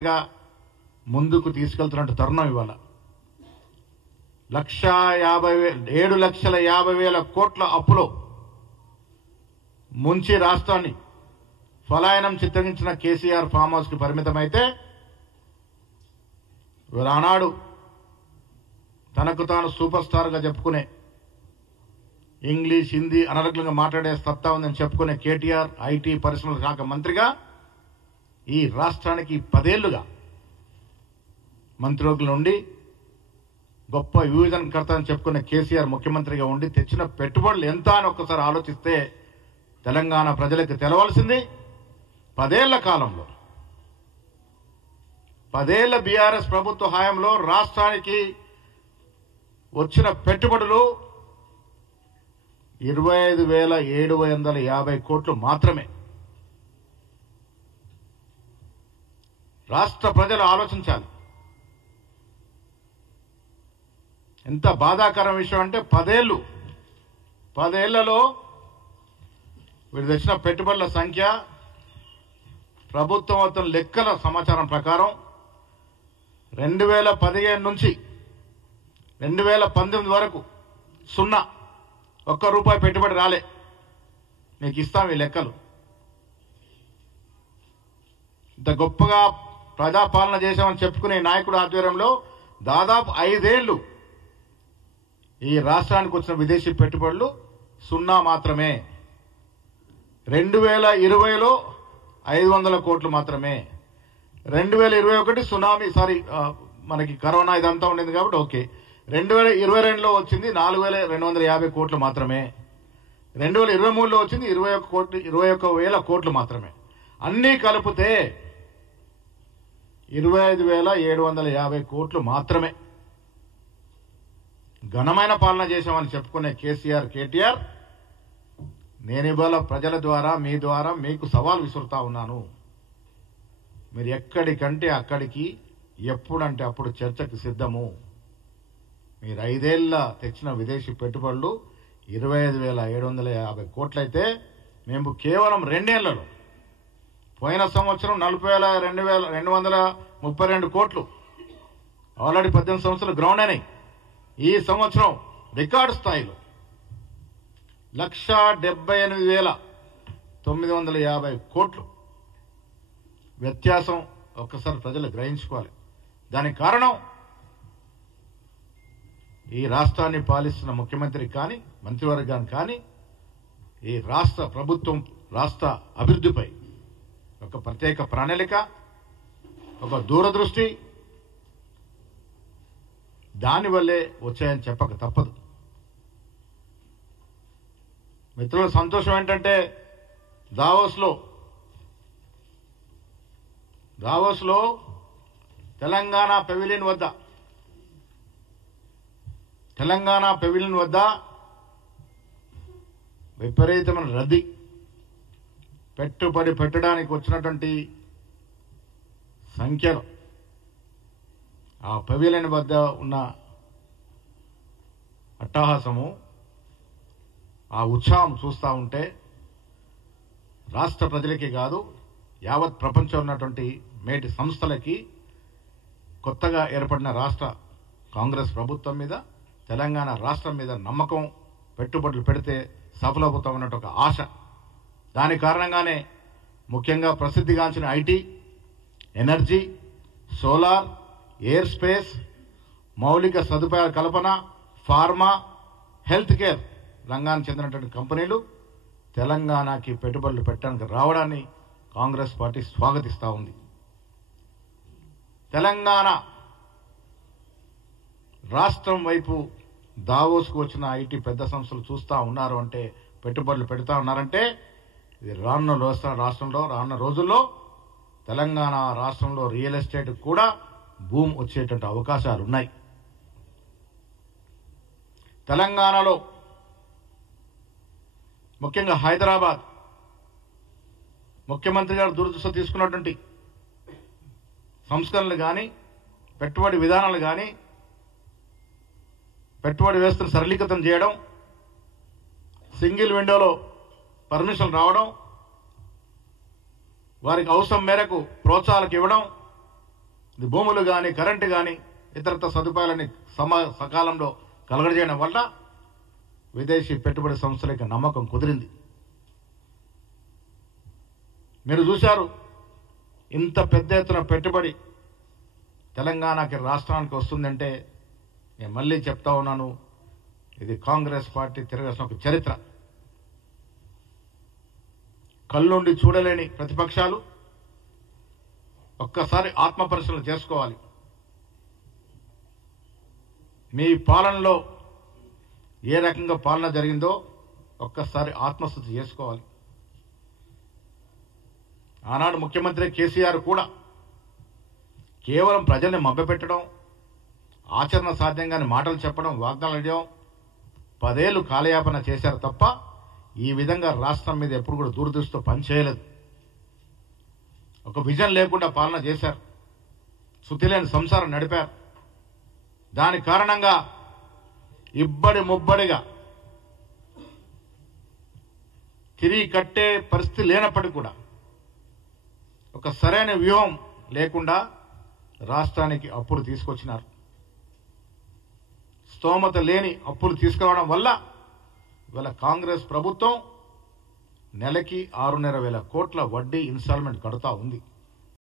ముందుకు తీసుకెళ్తున్న తరుణం ఇవాళ 7,50,000 కోట్ల అప్పులో ముంచి రాష్ట్రాన్ని ఫలాయనం చిత్రించిన కేసీఆర్ ఫామ్ హౌస్ కి పరిమితమైతే ఆనాడు తనకు తాను సూపర్ స్టార్ గా చెప్పుకునే ఇంగ్లీష్ హిందీ అనర్గళంగా మాట్లాడే సత్తా ఉందని చెప్పుకునే కేటీఆర్ ఐటీ పరిశ్రమల శాఖ మంత్రిగా ఈ రాష్ట్రానికి 10 ఏళ్లుగా మంత్రివర్గంలో ఉండి గొప్ప విభజనకర్త అని చెప్పుకునే కేసీఆర్ ముఖ్యమంత్రిగా ఉండి తెచ్చిన పెట్టుబడులు ఎంత అని ఒక్కసారి ఆలోచిస్తే తెలంగాణ ప్రజలకు తెలవాల్సింది 10 ఏళ్ల కాలంలో 10 ఏళ్ల బీఆర్ఎస్ ప్రభుత్వ హయాంలో రాష్ట్రానికి వచ్చిన పెట్టుబడులు 25,750 కోట్లు మాత్రమే. రాష్ట్ర ప్రజలు ఆలోచించాలి. ఎంత బాధాకరం విషయం అంటే 10 ఏళ్లలో వీరు తెచ్చిన పెట్టుబడుల సంఖ్య ప్రభుత్వం వద్ద లెక్కల సమాచారం ప్రకారం 2015 నుంచి 2019 వరకు 0 ఒక్క రూపాయి పెట్టుబడి రాలే. మీకు ఇస్తాం ఈ లెక్కలు. ఇంత గొప్పగా ప్రజాపాలన చేశామని చెప్పుకునే నాయకుడు ఆధ్వర్యంలో దాదాపు 5 ఏళ్లు ఈ రాష్ట్రానికి వచ్చిన విదేశీ పెట్టుబడులు 0 మాత్రమే. 2020లో 500 కోట్లు మాత్రమే. 2021 సునామీ మనకి కరోనా ఇదంతా ఉండింది కాబట్టి ఓకే. 2022లో వచ్చింది 4,250 కోట్లు మాత్రమే. 2023లో వచ్చింది 21,000 కోట్లు మాత్రమే. అన్నీ కలిపితే 25,750 కోట్లు మాత్రమే. ఘనమైన పాలన చేశామని చెప్పుకునే కేటీఆర్ నేను ఇవాళ ప్రజల ద్వారా మీ ద్వారా మీకు సవాల్ విసురుతా ఉన్నాను. మీరు ఎక్కడికంటే అక్కడికి ఎప్పుడంటే అప్పుడు చర్చకు సిద్ధము. మీరు 5 ఏళ్ల తెచ్చిన విదేశీ పెట్టుబడులు 25,750 కోట్లయితే మేము కేవలం 2 ఏళ్లలో పోయిన సంవత్సరం 40,232 కోట్లు ఆల్రెడీ 18 సంవత్సరాలు గ్రౌండ్ అయినాయి. ఈ సంవత్సరం రికార్డు స్థాయిలో 1,78,950 కోట్లు వ్యత్యాసం ఒక్కసారి ప్రజలు గ్రహించుకోవాలి. దానికి కారణం ఈ రాష్ట్రాన్ని పాలిస్తున్న ముఖ్యమంత్రి కానీ మంత్రివర్గాన్ని కానీ ఈ రాష్ట్ర ప్రభుత్వం రాష్ట్ర అభివృద్ధిపై ఒక ప్రత్యేక ప్రణాళిక, ఒక దూరదృష్టి దానివల్లే వచ్చాయని చెప్పక తప్పదు. మిత్రుల సంతోషం ఏంటంటే దావోస్లో తెలంగాణ పెవిలియన్ వద్ద విపరీతమైన రద్దీ. పెట్టుబడి పెట్టడానికి వచ్చినటువంటి సంఖ్యలో ఆ పెవిలియన్ వద్ద ఉన్న అట్టహాసము, ఆ ఉత్సాహం చూస్తూ ఉంటే రాష్ట్ర ప్రజలకి కాదు యావత్ ప్రపంచంలో ఉన్నటువంటి మేటి సంస్థలకి కొత్తగా ఏర్పడిన రాష్ట్ర కాంగ్రెస్ ప్రభుత్వం మీద తెలంగాణ రాష్ట్రం మీద నమ్మకం, పెట్టుబడులు పెడితే సఫలమవుతామన్నట్టు ఒక ఆశ. దాని కారణంగానే ముఖ్యంగా ప్రసిద్ధిగాంచిన IT, energy, solar, air space, మౌలిక సదుపాయాల కల్పన, ఫార్మా, హెల్త్ కేర్ రంగానికి చెందినటువంటి కంపెనీలు తెలంగాణకి పెట్టుబడులు పెట్టడానికి రావడాన్ని కాంగ్రెస్ పార్టీ స్వాగతిస్తూ ఉంది. తెలంగాణ రాష్ట్రం వైపు దావోస్కు వచ్చిన ఐటీ పెద్ద సంస్థలు చూస్తూ ఉన్నారు అంటే, పెట్టుబడులు పెడతా ఉన్నారంటే ఇది రానున్న రోజుల్లో తెలంగాణ రాష్ట్రంలో రియల్ ఎస్టేట్ కూడా భూమి వచ్చేటువంటి అవకాశాలు ఉన్నాయి. తెలంగాణలో ముఖ్యంగా హైదరాబాద్ ముఖ్యమంత్రి గారు దురదృష్టి తీసుకున్నటువంటి సంస్కరణలు కానీ, పెట్టుబడి విధానాలు కానీ, పెట్టుబడి వ్యవస్థను సరళీకృతం చేయడం, సింగిల్ విండోలో పర్మిషన్ రావడం, వారికి అవసరం మేరకు ప్రోత్సాహాలకు ఇవ్వడం, ఇది భూములు కానీ కరెంటు కానీ ఇతరత్ర సదుపాయాలని సకాలంలో కలగజేయడం వల్ల విదేశీ పెట్టుబడి సంస్థలకి నమ్మకం కుదిరింది. మీరు చూశారు, ఇంత పెద్ద ఎత్తున పెట్టుబడి తెలంగాణకి రాష్ట్రానికి వస్తుందంటే నేను మళ్ళీ చెప్తా ఉన్నాను, ఇది కాంగ్రెస్ పార్టీ తిరగాల్సిన ఒక చరిత్ర. కళ్ళుండి చూడలేని ప్రతిపక్షాలు ఒక్కసారి ఆత్మపరిశీలన చేసుకోవాలి. మీ పాలనలో ఏ రకంగా పాలన జరిగిందో ఒక్కసారి ఆత్మస్థుతి చేసుకోవాలి. ఆనాడు ముఖ్యమంత్రి కేసీఆర్ కూడా కేవలం ప్రజల్ని మభ్యపెట్టడం, ఆచరణ సాధ్యంగాని మాటలు చెప్పడం, వాగ్దానాలు చేయడం 10 ఏళ్లు కాలయాపన చేశారు తప్ప ఈ విధంగా రాష్ట్రం మీద ఎప్పుడు కూడా దూరదృష్టితో పనిచేయలేదు. ఒక విజన్ లేకుండా పాలన చేశారు, శుద్ధిలేని సంసారం నడిపారు. దాని కారణంగా ఇబ్బడి ముబ్బడిగా తిరిగి కట్టే పరిస్థితి లేనప్పటికీ కూడా ఒక సరైన వ్యూహం లేకుండా రాష్ట్రానికి అప్పులు తీసుకొచ్చినారు. స్తోమత లేని అప్పులు తీసుకురావడం వల్ల ఇవాళ కాంగ్రెస్ ప్రభుత్వం నెలకి 6,500,000 కోట్ల వడ్డీ ఇన్స్టాల్మెంట్ కడుతూ ఉంది.